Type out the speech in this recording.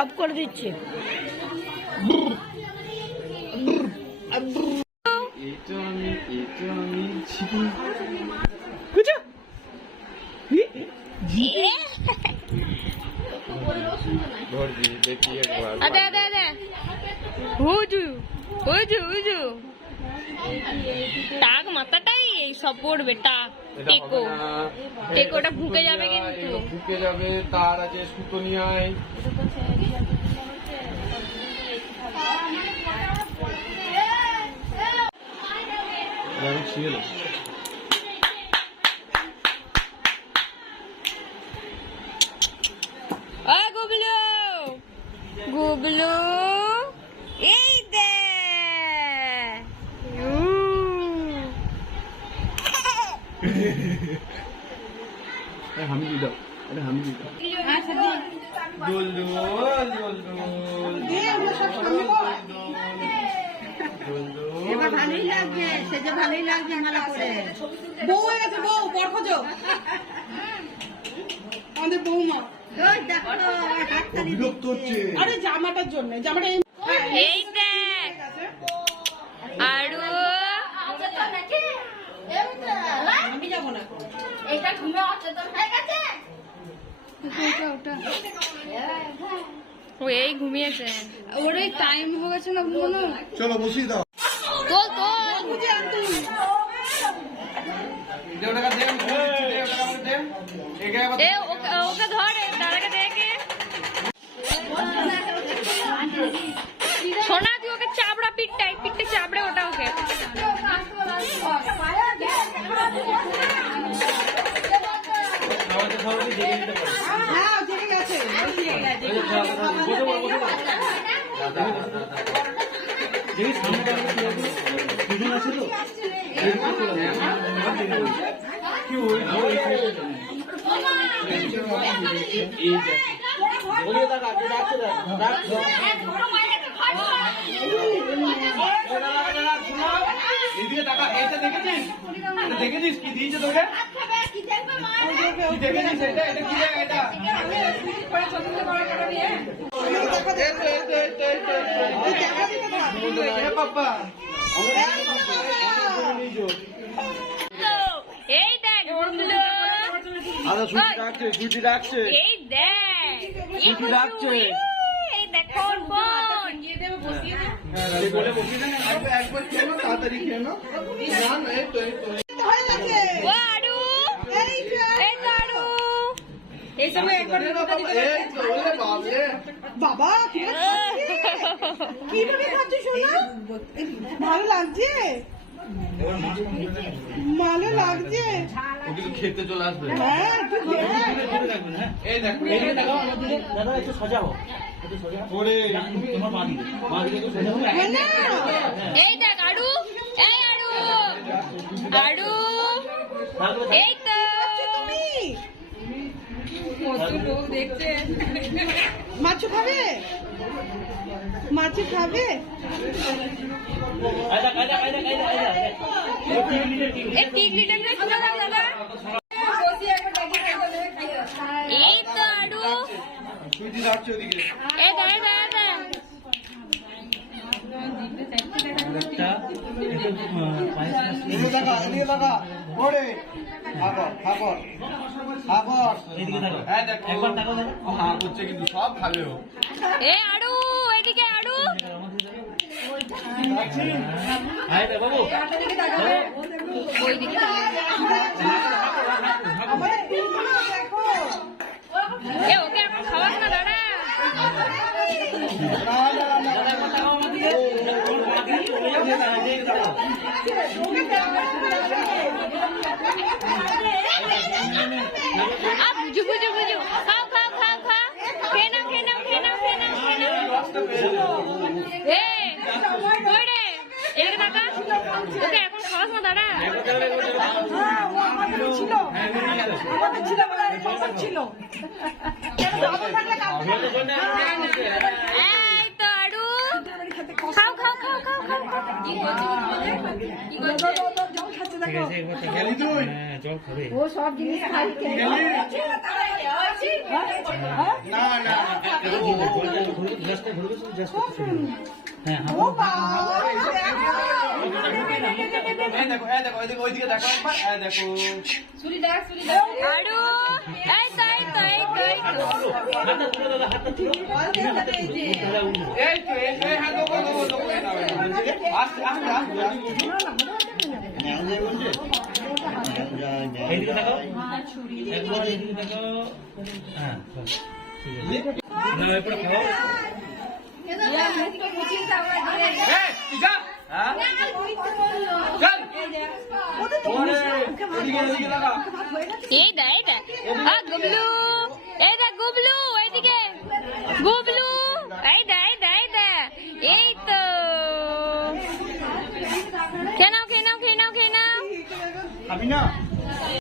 Of করে দিচ্ছি। টাক মাথাটাই এই সব পড়বে, টাক টেকো টেকোটা ঢুকে যাবে, কিন্তু ঢুকে যাবে। তার আছে সুতো নিয়ে আয়। গুবলু গুবলু এই দে হামি দি দাও, আরে হামি দি দাও। দোল দোল দোল দোল এবার ভালোই লাগছে, সেজে ভালোই লাগছে মালা পরে। বউ হয়ে গেছে, বউ বর খোঁজো আমাদের বৌমা। বিরক্ত হচ্ছে। আরে জামাটার জন্য, জামাটা এই দেখ আরো আমি যাবো না। এটা ঘুমে অচেতন হয়ে গেছে। ও এই ঘুমিয়েছে, ওর ওই টাইম হয়ে গেছে না মনে। চলো বসিয়ে দাও। তোল তোল এ ওকে ধরে দাদাকে দেখে সোনা, তুই ওকে চাবড়া, পিঠে চাবড়ে ওটা ওকে। হ্যাঁ ঠিক আছে। দেখেছিস কি দিয়েছে তোকে? দেখেছিস এটা এটা কি জায়গা? এটা পাপা এই দেখ গুবলু, ছুটি রাখছে। এই দেখ ছুটি রাখছে। এই দেখ কোন কোন একবার খেয়ে নাও, তাড়াতাড়ি খেয়ে নাও। না না এই তো হয়ে গেছে। ও আরু, এই তো আরু, এই সময় একবার এই তো ওরে বাবরে। বাবা কিভাবে খাচ্ছিস সোনা? ভালো লাগছে, ভালো লাগছে। ও কিন্তু খেতে চলে আসবে। হ্যাঁ এই দেখো দাদা একটু সাজাও, ওরে তোমার মা দিকে একটু সাজাও। এই দেখ আরু, এই আরু, আরু, এই তো মাছ খাবে, মাছ খাবে। এই টিকলিটা একটু শুনে দাও দাদা। এই তো আরু, ছুটি রাখছে ওদিকে। এই দে দে দে এদিকে দেখা, এদিকে দেখা। ওরে খাবার খাবার খাবার। এদিকে দেখো, হ্যাঁ দেখো একবার দেখো দেখো। হ্যাঁ করছে কিন্তু সব খাবে ও। এই আরু, এদিকে আরু, হাই রে বাবু, ওইদিকে আমাদের পিলগুলো দেখো। এ ওকে এখন খাওয়াস না দাঁড়া। বুঝু বুঝু বুঝু, খাও খাও খাও খাও, খেয়ে নাও খেয়ে নাও খেয়ে নাও খেয়ে নাও খেয়ে নাও। এ কই রে, এদিকে তাকা, ওকে এখন খাওয়াস না দাঁড়া। আমাদের ছিল বলে ছিল। এই তো আরু, খাও খাও খাও খাও খাও খাও। কি করছে কি করছে? জল খাচ্ছে দেখো। খেলি তুই? জল খাবে। ও সব জিনিস খাই। না না গ্লাসটা ধরবে তো গ্লাসটা হ্যাঁ ও বাবা এই দেখো এদিকে ওইদিকে দেখো একবার এই দেখো আরো এই তো হাতটা তুলে দাদা হাতটা তুলো এই তো এই হাত দেবো আস্তে আস্তে আস্তে এইদিকে তাকাও একবার এইদিকে তাকাও হ্যাঁ ঠিক আছে না এরপর খাও এই টিকা হ্যাঁ চল ওরে এদিকে লাগা এই দা গুবলু গুবলু এইদিকে গুবলু এই দা এই তো খেয়ে নাও খাবি না